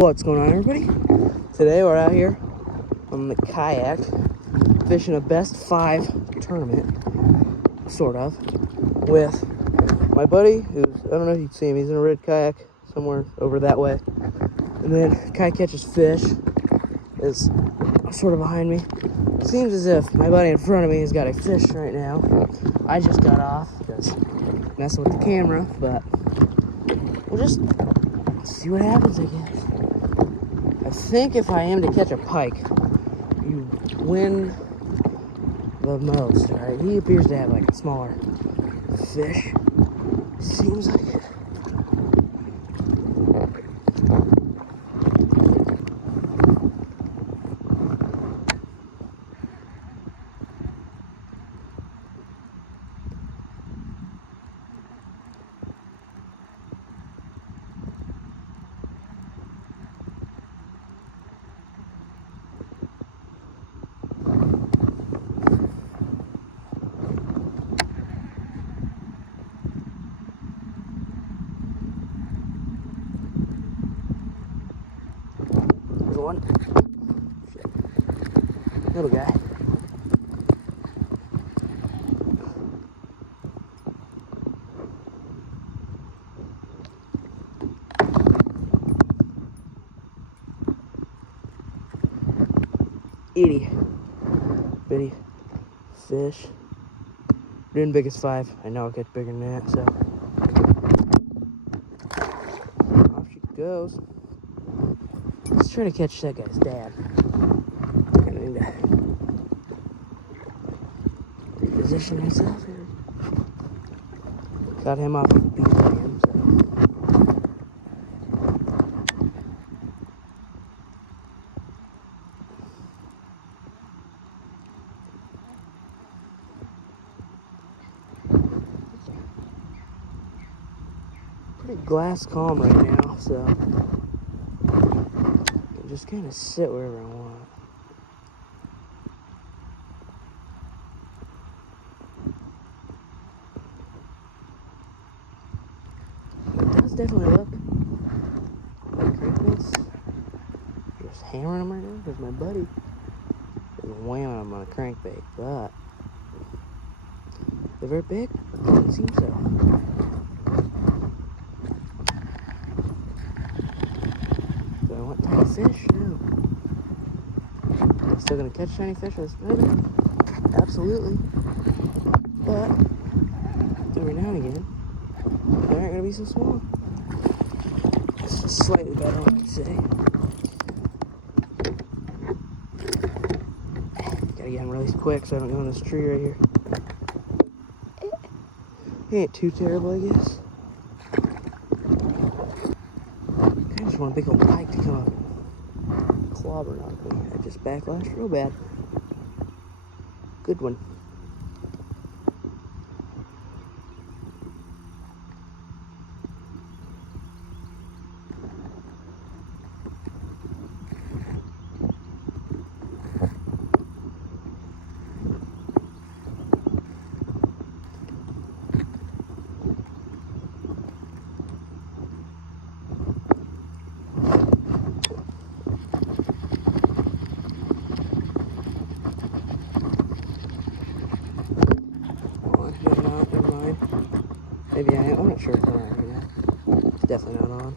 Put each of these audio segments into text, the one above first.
What's going on, everybody? Today we're out here on the kayak fishing a best 5 tournament, sort of, with my buddy who's, I don't know if you can see him, he's in a red kayak somewhere over that way. And then Kayak catches fish is sort of behind me. It seems as if my buddy in front of me has got a fish right now. I just got off because messing with the camera, but we'll just see what happens, I guess. I think if I am to catch a pike, you win the most, right? He appears to have like a smaller fish. Seems like it. There's one. Shit. Little guy. Itty bitty fish. Doing biggest 5. I know I'll catch bigger than that, so off she goes. Let's try to catch that guy's dad. I need to reposition myself here. Got him off of the beat again, so. Pretty glass calm right now, so I can just kind of sit wherever I want. It does definitely look like crankbaits. Just hammering them right now because my buddy is whamming them on a crankbait, but they're very big. It doesn't seem so. Do I want tiny fish? No. Am I still gonna catch tiny fish with this? Maybe. Absolutely. But every now and again, there aren't gonna be some small. This is slightly better, I'd say. Gotta get him released quick so I don't go in this tree right here. He ain't too terrible, I guess. I just want a big old pike to come up and clobber on me. I just backlashed real bad. Good one. Never mind. Maybe I am. I'm not sure if I'm on right now. It's definitely not on.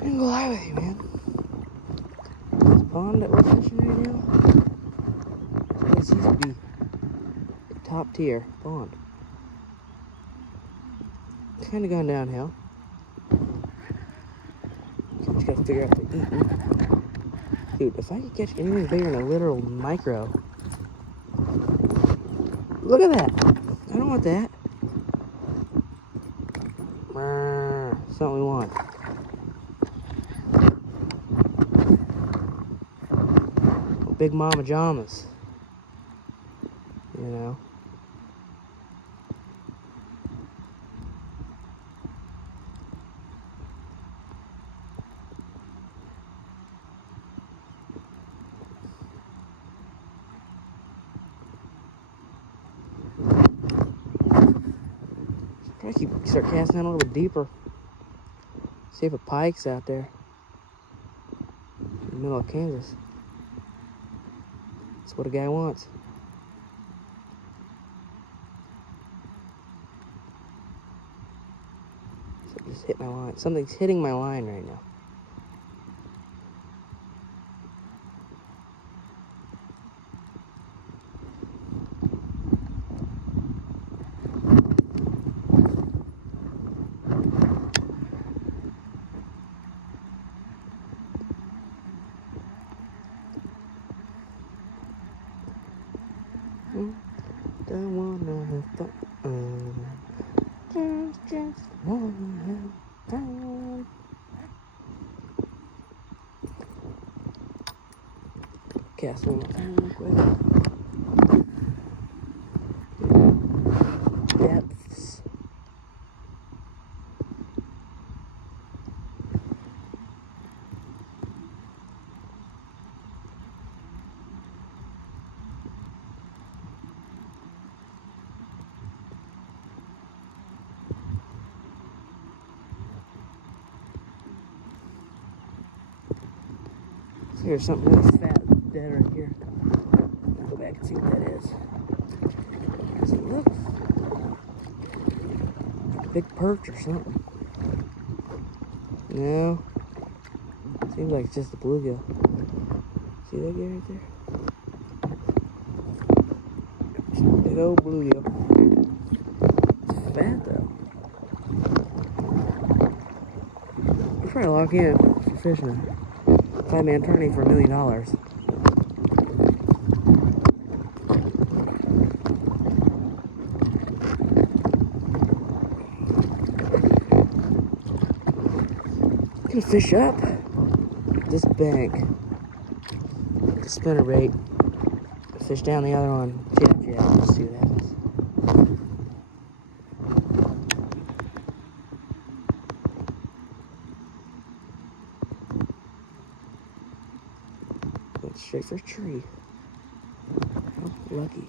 I'm gonna go lie with you, man. This pond that we're fishing right now, this used to be a top tier pond. Kind of gone downhill. Just gotta figure out the eating. Dude, if I could catch anything bigger than a literal micro. Look at that. I don't want that. That's not what we want. Big mama jamas. You know. start casting out a little bit deeper. See if a pike's out there. In the middle of Kansas. That's what a guy wants. So just hit my line. Something's hitting my line right now. Don't wanna have fun. Just wanna have fun. Cast one more time real quick. Depths. So here's something really fat dead right here. I'll go back and see what that is. Does it look like a big perch or something? No. Seems like it's just a bluegill. See that guy right there? Just a big old bluegill. It's fat though. I'm trying to lock in for fishing a 5-man tourney for $1 million. I'm gonna fish up this bank, the spinner bait, fish down the other one, jab, just see what happens. Went straight for a tree. How lucky.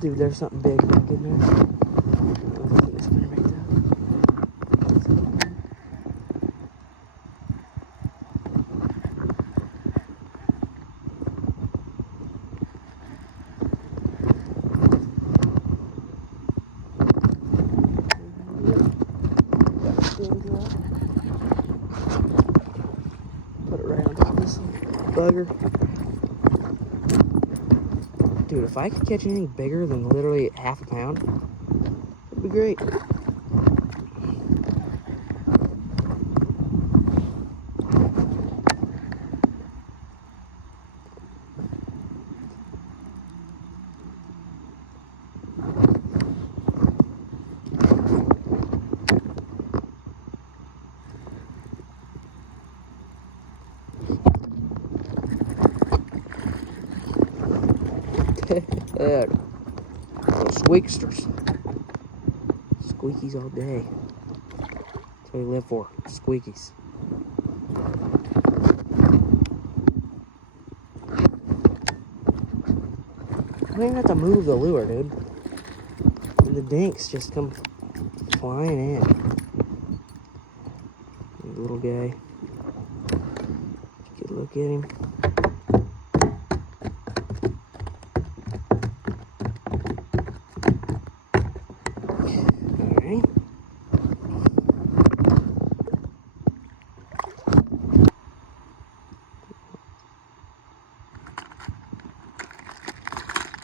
Dude, there's something big back in there. Look at this spinner bait though. Put it right on top of this bugger. Dude, if I could catch anything bigger than literally half a pound, it'd be great. Squeaksters. Squeakies all day. That's what we live for. Squeakies. I don't even have to move the lure, dude. And the dinks just come flying in. Little guy. Get a look at him.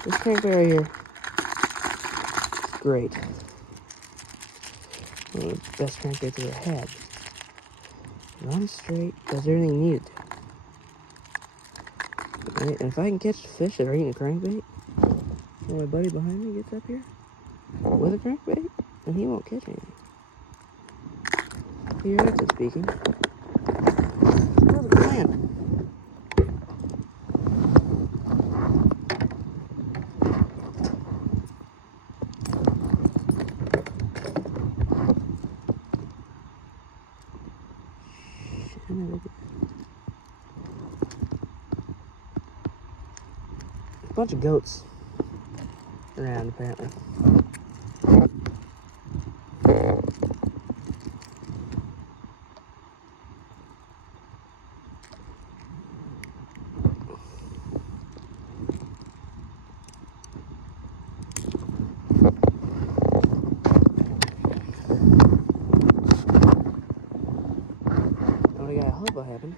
This crankbait right here, it's great. One of the best crankbaits I've ever had. Runs straight, does everything needed to. Right? And if I can catch fish that are eating a crankbait, when my buddy behind me gets up here with a crankbait, then he won't catch anything. Theoretically speaking, it's a perfect plan. bunch of goats around, apparently. Only guy I hope what happened.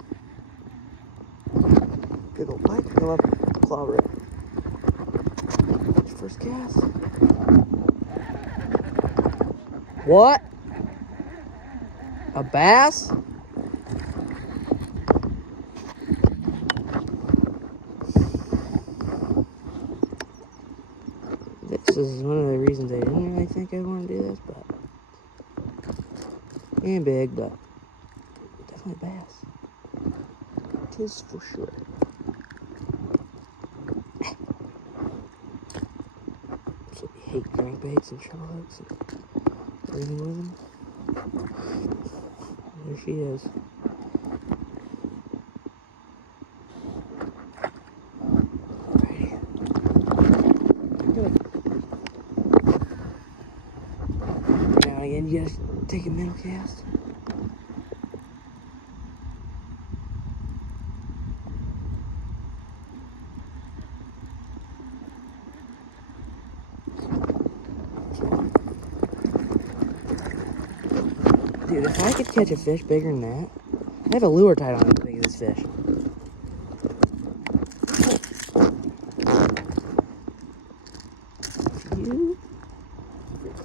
Big old pike, come up, clobber it. First cast. What? A bass? This is one of the reasons I didn't really think I'd want to do this, but he ain't big, but definitely a bass. It is for sure. So we hate crankbaits and treble hooks and everything with them. There she is. Alrighty. Good. Now and again, you gotta take a mental cast. Dude, if I could catch a fish bigger than that, I have a lure tied on it as big as this fish. If you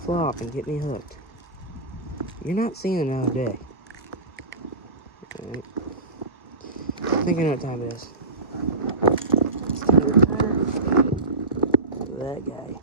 flop and get me hooked, you're not seeing another day. Alright. I think I know what time it is. It's time to retire that guy.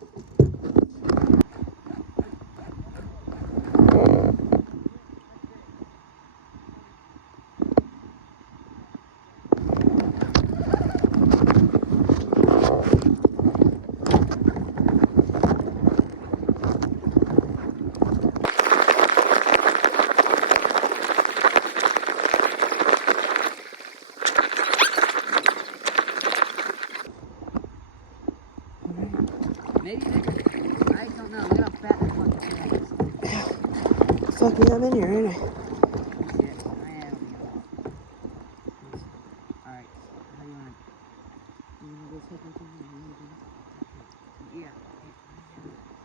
Maybe bigger. I don't know. Look how fat that fucking thing is. Fuck me, I'm in here, ain't I? Yes, I am. Alright. How do you want to... You want to go second thing? Yeah.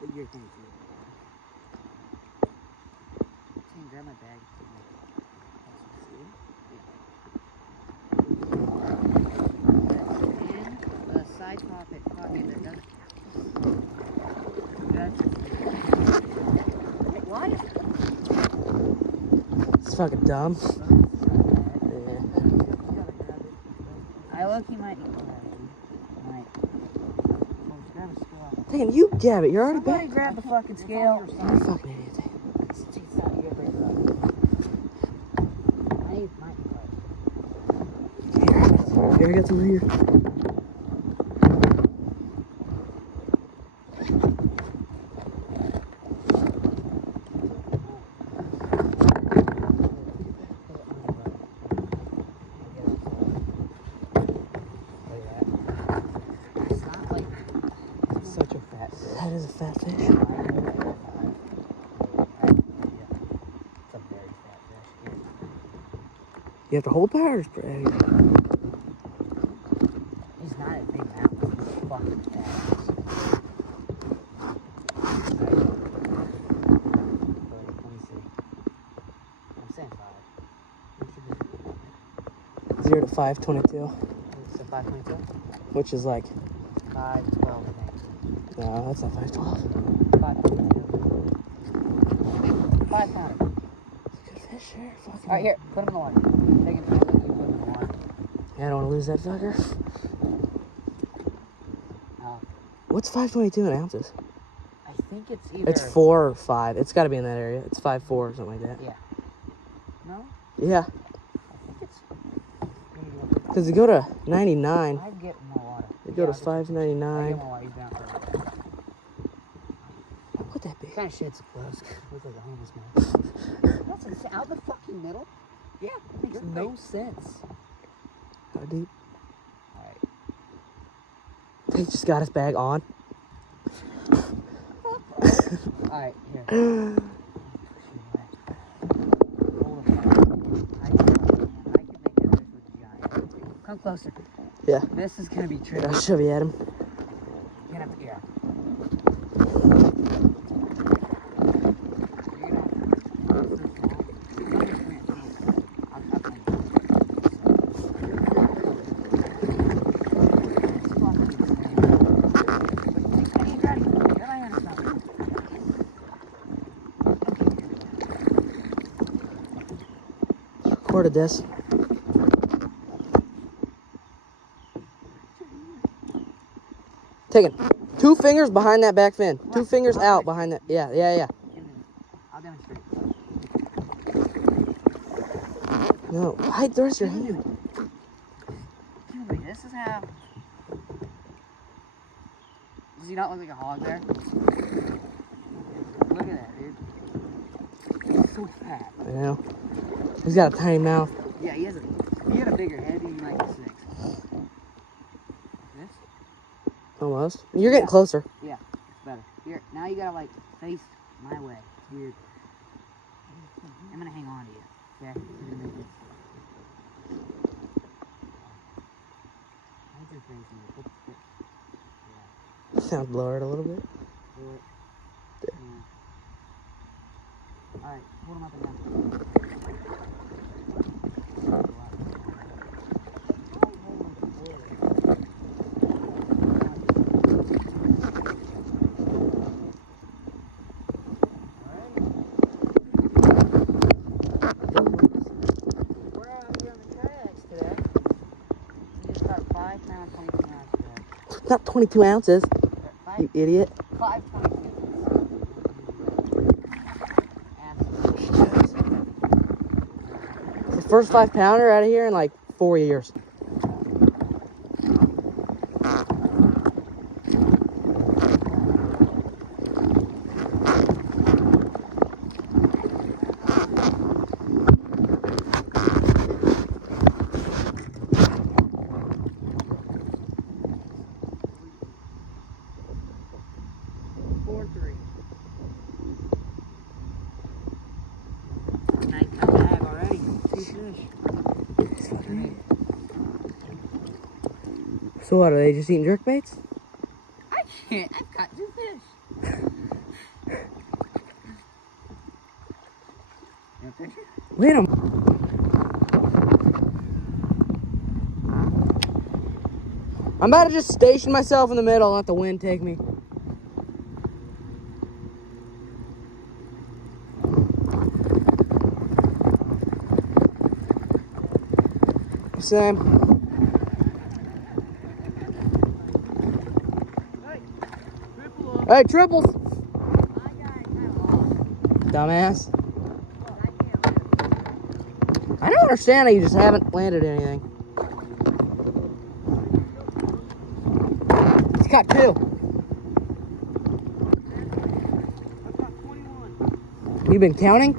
But you're going to. Can't grab my bag. And the side pocket that does... What? It's fucking dumb. Yeah. I look, he might. Grab a scale. Dang, you grab it. You're already Somebody back. grab the fucking scale. You're a fucking idiot. Here, I got some here. Such a fat fish. That is a fat fish. It's a very fat fish. You have to hold power. He's not a big mouth. He's fucking fat. Let me see. I'm saying 5. 0 to 522, So 522? which is like, 512, I think. no, that's not 512. 522. 5 pounder. Good fish, sure. Fucking. Alright, here. Put him in the water. Take him. You put him in the water. Yeah, I don't want to lose that fucker. Oh. What's 522 in ounces? I think it's either... It's 4 or 5. It's got to be in that area. It's 5.4 or something like that. Yeah. No? Yeah. I think it's... Because they go to 99. I get more water. They go to I 5.99. get more water. He's down for it. What would that be? Kind of shit's close. Looks like a homeless man. That's insane. Out the fucking middle? Yeah. It makes no sense. How deep? Alright. He just got his bag on. Alright, here. Hold it. I can make that fish look giant. Come closer. Yeah. This is gonna be tricky. I'll shove you at him. You're gonna have to, yeah. Recorded this. Taking 2 fingers behind that back fin. 2 fingers out behind that. Yeah, yeah, yeah. I'll demonstrate. No, hide the rest of your hand. Dude, this is how. Does he not look like a hog there? Look at that, dude. He's so fat. I know. He's got a tiny mouth. Yeah, he has a. He had a bigger head. He'd be like 6. This? Almost. You're getting closer. Yeah, it's better. Here, now you gotta like face my way. It's weird. I'm gonna hang on to you. Okay? I'm gonna make this. I just face you. Put the stick. Yeah. Sound lowered a little bit. Do it. Yeah. Alright, hold him up and down. We're out here on the kayaks today. We just got 5 pound 22 ounce today. Not 22 ounces. You idiot. 5 22. It's the first 5 pounder out of here in like 4 years. So what, are they just eating jerk baits? I can't. I've caught 2 fish. You want a picture? Wait a minute. I'm about to just station myself in the middle and let the wind take me. Sam. Hey, triples. Dumbass. I don't understand how you just haven't landed anything. He's caught 2. You been counting?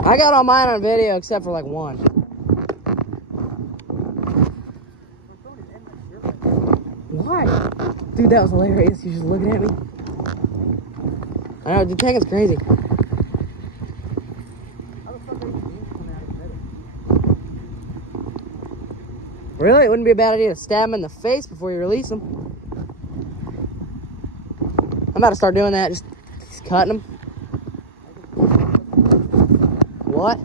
I got all mine on video except for like 1. Why? Dude, that was hilarious. He's just looking at me. I know, the tank is crazy. Really? It wouldn't be a bad idea to stab him in the face before you release him. I'm about to start doing that. Just cutting him. What?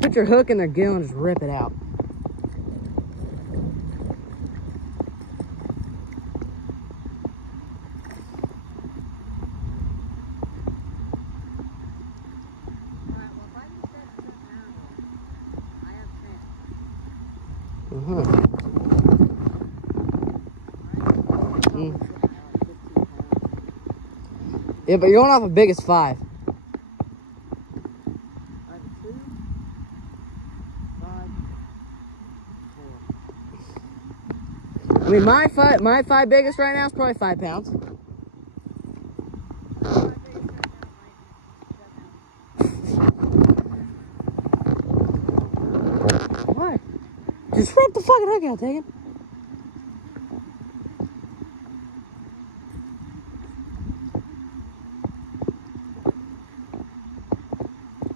Put your hook in their gill and just rip it out. Yeah, but you're going off the biggest 5. I mean, my five biggest right now is probably 5 pounds. What? Just rip the fucking hook out, take it.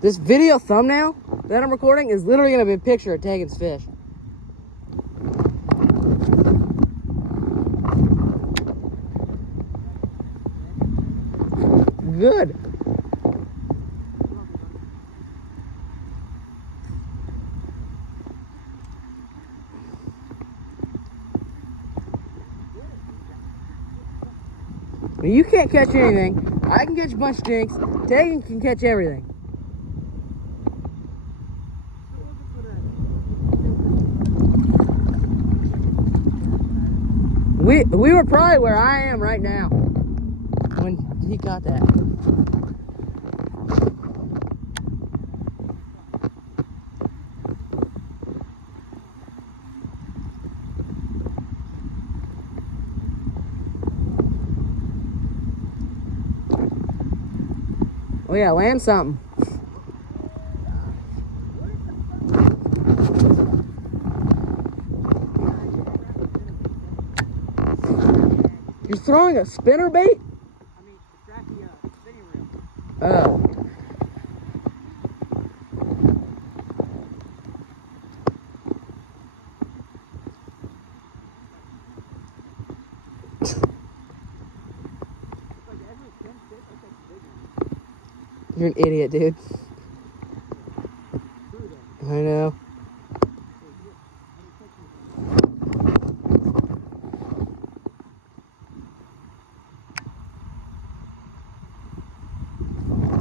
This video thumbnail that I'm recording is literally gonna be a picture of Tegan's fish. Good. You can't catch anything. I can catch a bunch of jinks. Tegan can catch everything. We were probably where I am right now when he caught that. Oh yeah, land something. You're throwing a spinner bait? I mean, strappy spinning reel. Oh. You're an idiot, dude. I know.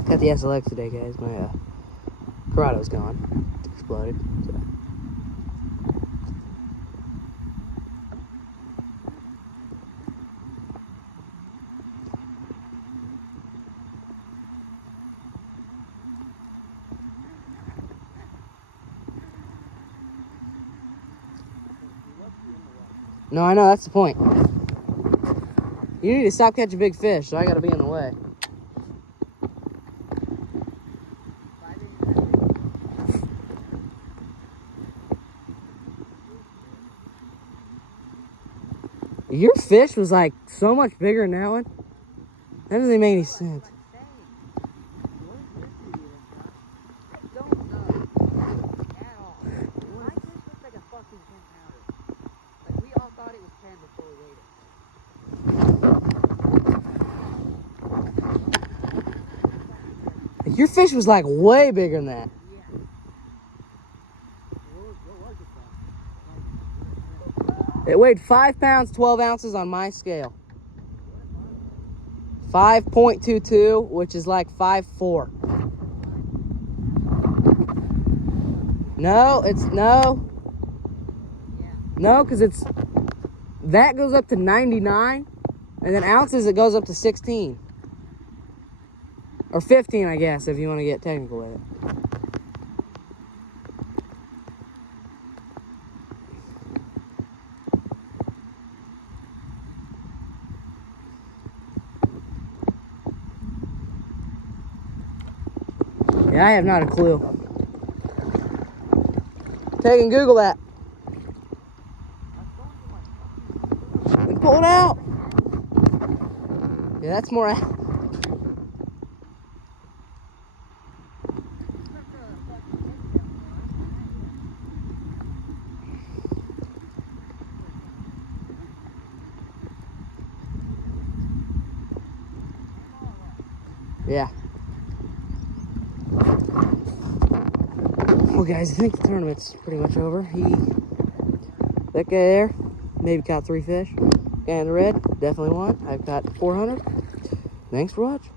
Got the SLX today, guys. My Cораdo's gone. It's exploded. So. No, I know, that's the point. You need to stop catching big fish, so I gotta be in the way. Your fish was like so much bigger than that one. That doesn't make any sense. Your fish was like way bigger than that. It weighed 5 pounds, 12 ounces on my scale. 5.22, which is like 5'4". No, it's no. No, because it's, that goes up to 99, and then ounces, it goes up to 16. Or 15, I guess, if you want to get technical with it. Yeah, I have not a clue. Tegan, Google that. And pull it out. Yeah, that's more. Yeah. Well, guys, I think the tournament's pretty much over. That guy there, maybe caught 3 fish. Guy in the red, definitely won. I've got 400. Thanks for watching.